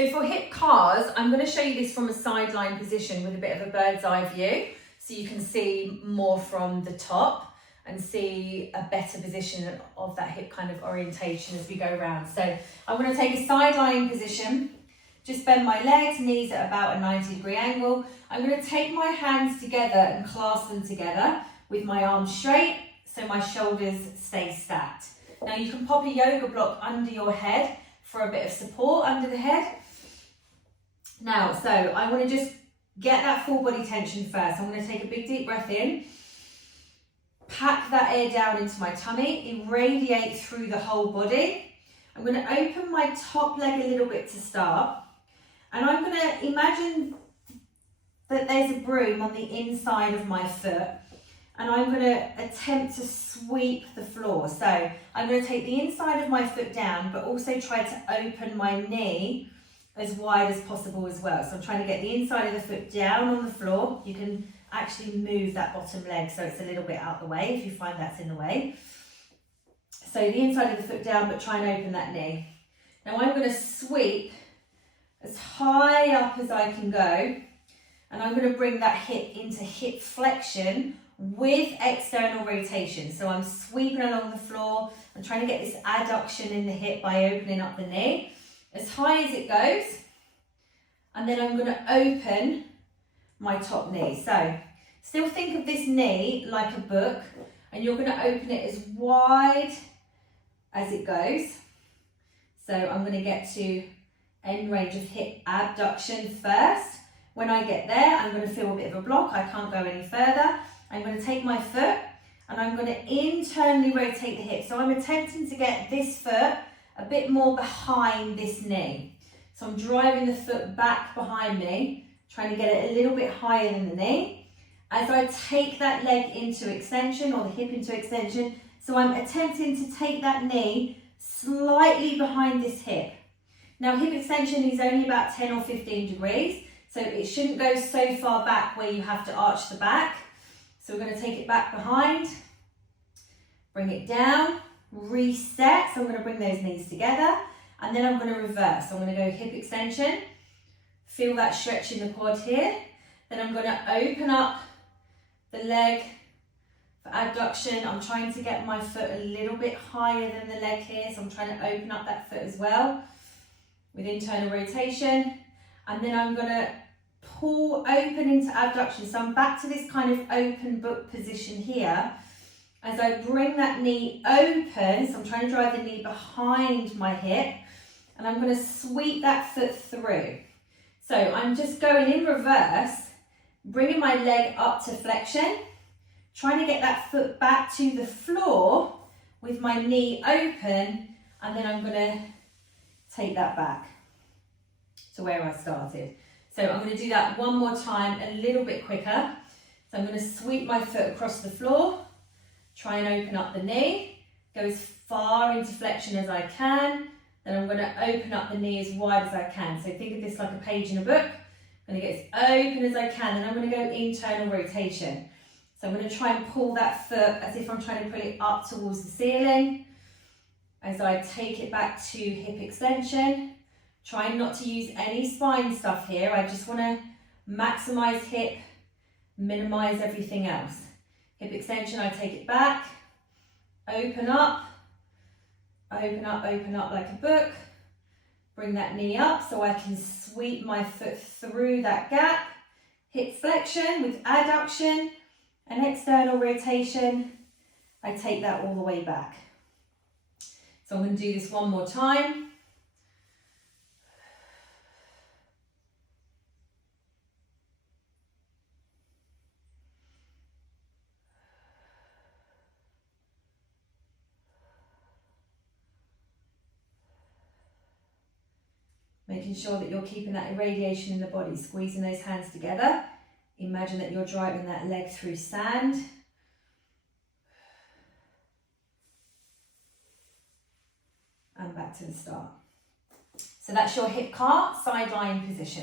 So for hip cars, I'm going to show you this from a sideline position with a bit of a bird's eye view, so you can see more from the top and see a better position of that hip kind of orientation as we go around. So I'm going to take a side lying position, just bend my legs, knees at about a 90-degree angle. I'm going to take my hands together and clasp them together with my arms straight so my shoulders stay stacked. Now you can pop a yoga block under your head for a bit of support under the head. Now, so I want to just get that full body tension first. I'm going to take a big deep breath in, pack that air down into my tummy, irradiate through the whole body. I'm going to open my top leg a little bit to start, and I'm going to imagine that there's a broom on the inside of my foot, and I'm going to attempt to sweep the floor. So I'm going to take the inside of my foot down, but also try to open my knee as wide as possible as well. So I'm trying to get the inside of the foot down on the floor. You can actually move that bottom leg so it's a little bit out of the way if you find that's in the way. So the inside of the foot down, but try and open that knee. Now I'm going to sweep as high up as I can go, and I'm going to bring that hip into hip flexion with external rotation. So I'm sweeping along the floor. I'm trying to get this adduction in the hip by opening up the knee as high as it goes, and then I'm going to open my top knee. So still think of this knee like a book, and you're going to open it as wide as it goes. So I'm going to get to end range of hip abduction first. When I get there, I'm going to feel a bit of a block. I can't go any further. I'm going to take my foot and I'm going to internally rotate the hip. So I'm attempting to get this foot a bit more behind this knee. So I'm driving the foot back behind me, trying to get it a little bit higher than the knee. As I take that leg into extension, or the hip into extension, so I'm attempting to take that knee slightly behind this hip. Now hip extension is only about 10 or 15 degrees, so it shouldn't go so far back where you have to arch the back. So we're going to take it back behind, bring it down, reset. So I'm going to bring those knees together, and then I'm going to reverse. So I'm going to go hip extension, feel that stretch in the quad here. Then I'm going to open up the leg for abduction. I'm trying to get my foot a little bit higher than the leg here, so I'm trying to open up that foot as well with internal rotation. And then I'm going to pull open into abduction. So I'm back to this kind of open book position here. As I bring that knee open, so I'm trying to drive the knee behind my hip, and I'm going to sweep that foot through. So I'm just going in reverse, bringing my leg up to flexion, trying to get that foot back to the floor with my knee open, and then I'm going to take that back to where I started. So I'm going to do that one more time, a little bit quicker. So I'm going to sweep my foot across the floor, try and open up the knee, go as far into flexion as I can. Then I'm going to open up the knee as wide as I can. So think of this like a page in a book. I'm going to get as open as I can, and I'm going to go internal rotation. So I'm going to try and pull that foot as if I'm trying to pull it up towards the ceiling. As I take it back to hip extension, trying not to use any spine stuff here. I just want to maximize hip, minimize everything else. Hip extension, I take it back, open up, open up, open up like a book. Bring that knee up so I can sweep my foot through that gap. Hip flexion with adduction and external rotation. I take that all the way back. So I'm going to do this one more time. Making sure that you're keeping that irradiation in the body, squeezing those hands together. Imagine that you're driving that leg through sand. And back to the start. So that's your hip car side lying position.